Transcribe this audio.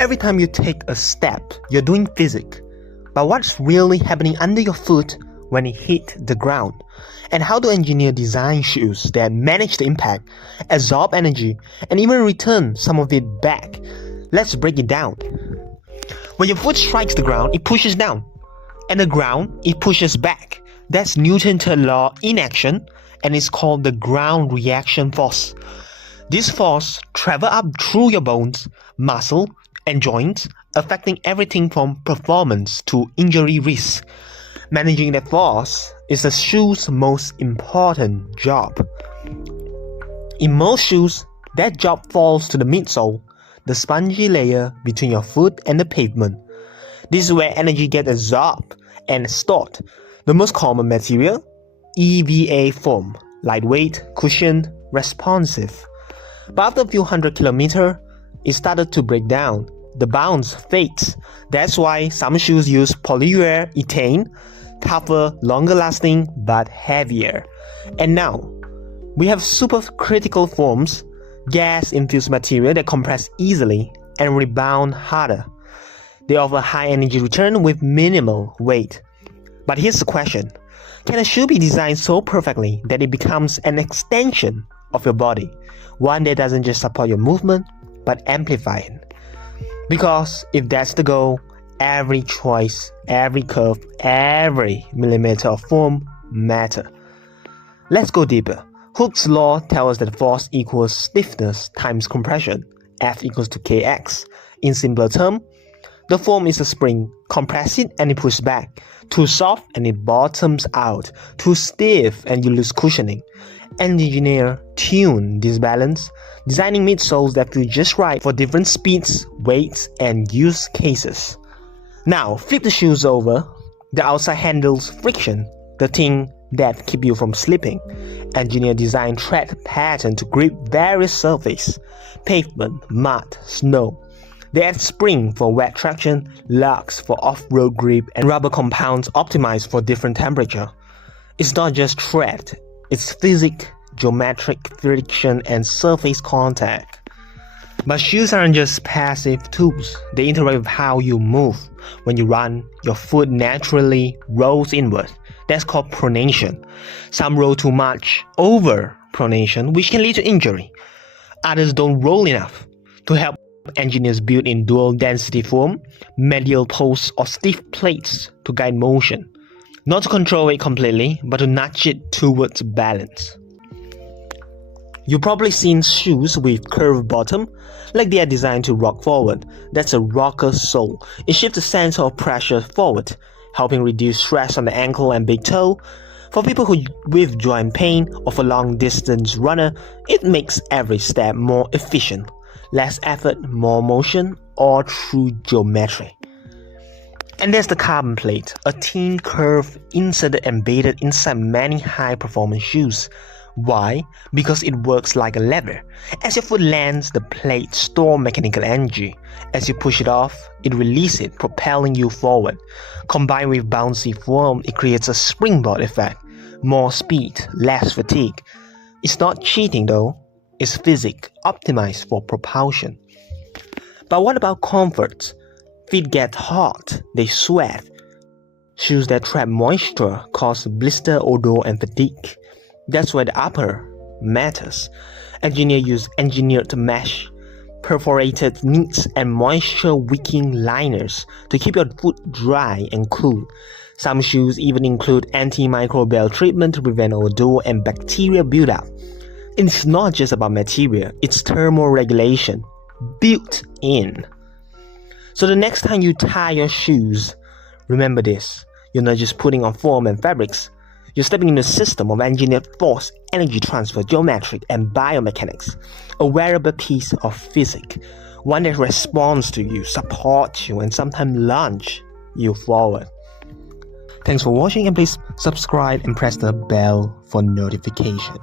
Every time you take a step, you're doing physics. But what's really happening under your foot when it hit the ground? And how do engineers design shoes that manage the impact, absorb energy, and even return some of it back? Let's break it down. When your foot strikes the ground, it pushes down. And the ground, it pushes back. That's Newton's third law in action, and it's called the ground reaction force. This force travels up through your bones, muscle, and joints, affecting everything from performance to injury risk. Managing that force is the shoe's most important job. In most shoes, that job falls to the midsole, the spongy layer between your foot and the pavement. This is where energy gets absorbed and stored. The most common material, EVA foam, lightweight, cushioned, responsive. But after a few hundred kilometers, it started to break down. The bounce fades. That's why some shoes use polyurethane, tougher, longer lasting, but heavier. And now, we have supercritical foams, gas-infused material that compress easily and rebound harder. They offer high energy return with minimal weight. But here's the question. Can a shoe be designed so perfectly that it becomes an extension of your body? One that doesn't just support your movement, but amplify it. Because if that's the goal, every choice, every curve, every millimeter of foam matter. Let's go deeper. Hooke's law tells us that force equals stiffness times compression, F equals to Kx. In simpler terms, the foam is a spring. Compress it and it pushes back. Too soft and it bottoms out. Too stiff and you lose cushioning. Engineers tune this balance, designing midsoles that feel just right for different speeds, weights, and use cases. Now, flip the shoes over. The outside handles friction, the thing that keeps you from slipping. Engineers design tread pattern to grip various surfaces, pavement, mud, snow. They add spring for wet traction, lugs for off-road grip, and rubber compounds optimized for different temperature. It's not just tread, it's physics, geometric friction, and surface contact. But shoes aren't just passive tools, they interact with how you move. When you run, your foot naturally rolls inward. That's called pronation. Some roll too much, over pronation, which can lead to injury. Others don't roll enough. To help, engineers build in dual density foam, medial posts or stiff plates to guide motion. Not to control it completely, but to nudge it towards balance. You've probably seen shoes with curved bottom, like they are designed to rock forward. That's a rocker sole. It shifts the center of pressure forward, helping reduce stress on the ankle and big toe. For people with joint pain or for long-distance runner, it makes every step more efficient. Less effort, more motion, all through geometry. And there's the carbon plate, a thin curve inserted embedded inside many high-performance shoes. Why? Because it works like a lever. As your foot lands, the plate stores mechanical energy. As you push it off, it releases it, propelling you forward. Combined with bouncy foam, it creates a springboard effect. More speed, less fatigue. It's not cheating though. It's physics, optimized for propulsion. But what about comfort? Feet get hot, they sweat. Shoes that trap moisture cause blister, odor, and fatigue. That's why the upper matters. Engineers use engineered mesh, perforated knits, and moisture-wicking liners to keep your foot dry and cool. Some shoes even include antimicrobial treatment to prevent odor and bacteria buildup. It's not just about material, it's thermal regulation, built in. So the next time you tie your shoes, remember this. You're not just putting on foam and fabrics. You're stepping into a system of engineered force, energy transfer, geometric, and biomechanics. A wearable piece of physics. One that responds to you, supports you, and sometimes launches you forward. Thanks for watching, and please subscribe and press the bell for notification.